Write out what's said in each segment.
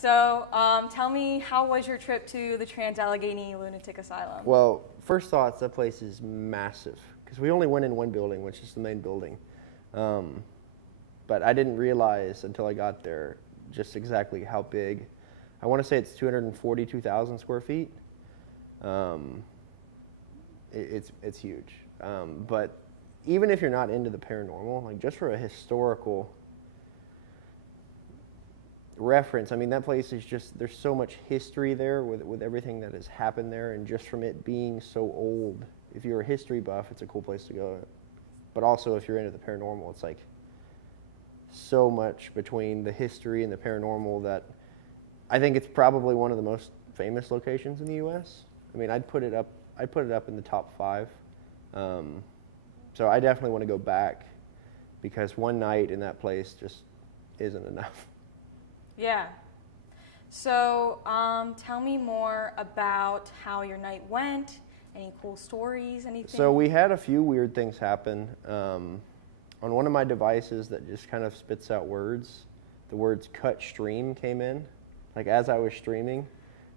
So tell me, how was your trip to the Trans-Allegheny Lunatic Asylum? Well, first thoughts, that place is massive because we only went in one building, which is the main building. But I didn't realize until I got there just exactly how big. I want to say it's 242,000 square feet. It's huge. But even if you're not into the paranormal, like just for a historical reference, I mean, that place is just, there's so much history there with everything that has happened there, and just from it being so old, if you're a history buff, it's a cool place to go. But also if you're into the paranormal, it's like so much between the history and the paranormal that I think it's probably one of the most famous locations in the U.S. I mean, I'd put it up in the top 5. So I definitely want to go back because one night in that place just isn't enough. Yeah. So tell me more about how your night went. Any cool stories, anything? So we had a few weird things happen. On one of my devices that just kind of spits out words, the words cut stream came in, like as I was streaming,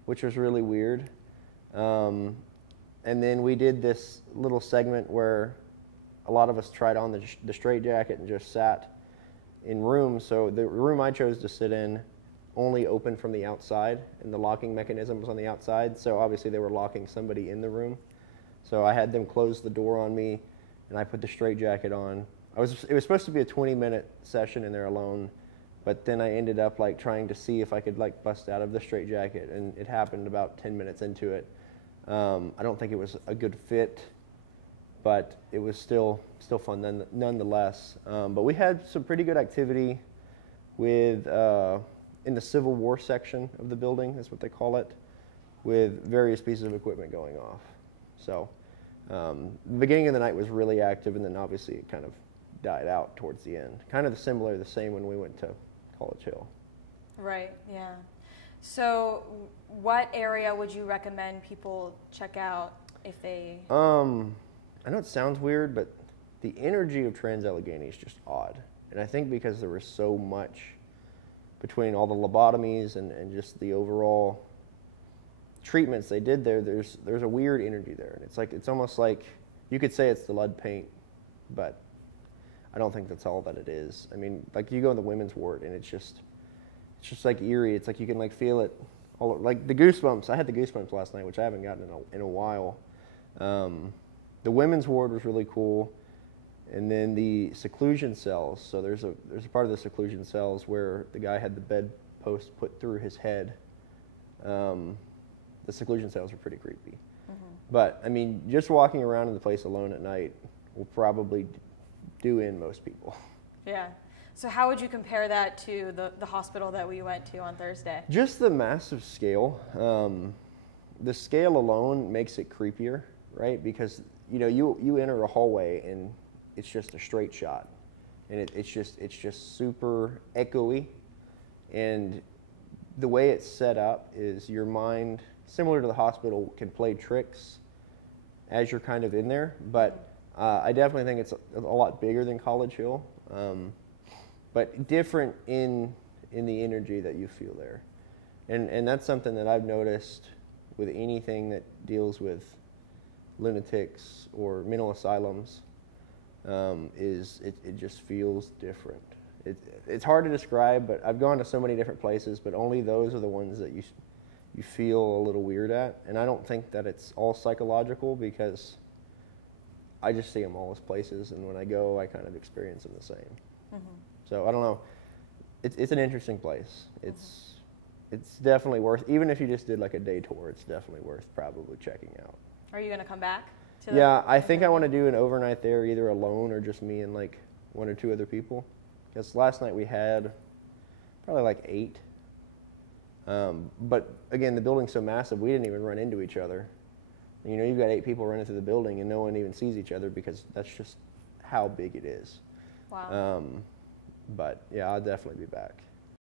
which was really weird. And then we did this little segment where a lot of us tried on the straitjacket and just sat in rooms. So the room I chose to sit in only opened from the outside, and the locking mechanism was on the outside. So obviously they were locking somebody in the room. So I had them close the door on me, and I put the straitjacket on. It was supposed to be a 20-minute session in there alone, but then I ended up like trying to see if I could like bust out of the straitjacket, and it happened about 10 minutes into it. I don't think it was a good fit, but it was still fun nonetheless. But we had some pretty good activity with in the Civil War section of the building, is what they call it, with various pieces of equipment going off. So the beginning of the night was really active, and then obviously it kind of died out towards the end. Kind of the same when we went to College Hill. Right, yeah. So what area would you recommend people check out if they... I know it sounds weird, but the energy of Trans-Allegheny is just odd. And I think because there was so much between all the lobotomies and just the overall treatments they did there, there's a weird energy there. And it's almost like, you could say it's the lead paint, but I don't think that's all that it is. I mean, like you go in the women's ward and it's just like eerie. It's like you can like feel it all, like the goosebumps. I had the goosebumps last night, which I haven't gotten in a while. The women's ward was really cool. And then the seclusion cells. So there's a part of the seclusion cells where the guy had the bedpost put through his head. The seclusion cells were pretty creepy. Mm-hmm. But I mean, just walking around in the place alone at night will probably do in most people. Yeah. So how would you compare that to the hospital that we went to on Thursday? Just the massive scale. The scale alone makes it creepier, right? Because you enter a hallway and it's just a straight shot, and it's just super echoey, and the way it's set up is your mind, similar to the hospital, can play tricks as you're kind of in there, but I definitely think it's a lot bigger than College Hill, but different in the energy that you feel there, and that's something that I've noticed with anything that deals with lunatics or mental asylums. It just feels different. It's hard to describe, but I've gone to so many different places, but only those are the ones that you feel a little weird at. And I don't think that it's all psychological, because I just see them all as places, and when I go, I kind of experience them the same. Mm-hmm. So I don't know. It's an interesting place. It's definitely worth, even if you just did like a day tour, it's definitely worth probably checking out. Are you going to come back? Yeah, I think I want to do an overnight there, either alone or just me and like 1 or 2 other people. Because last night we had probably like 8. But again, the building's so massive, we didn't even run into each other. You've got 8 people running through the building and no one even sees each other, because that's just how big it is. Wow. But yeah, I'll definitely be back.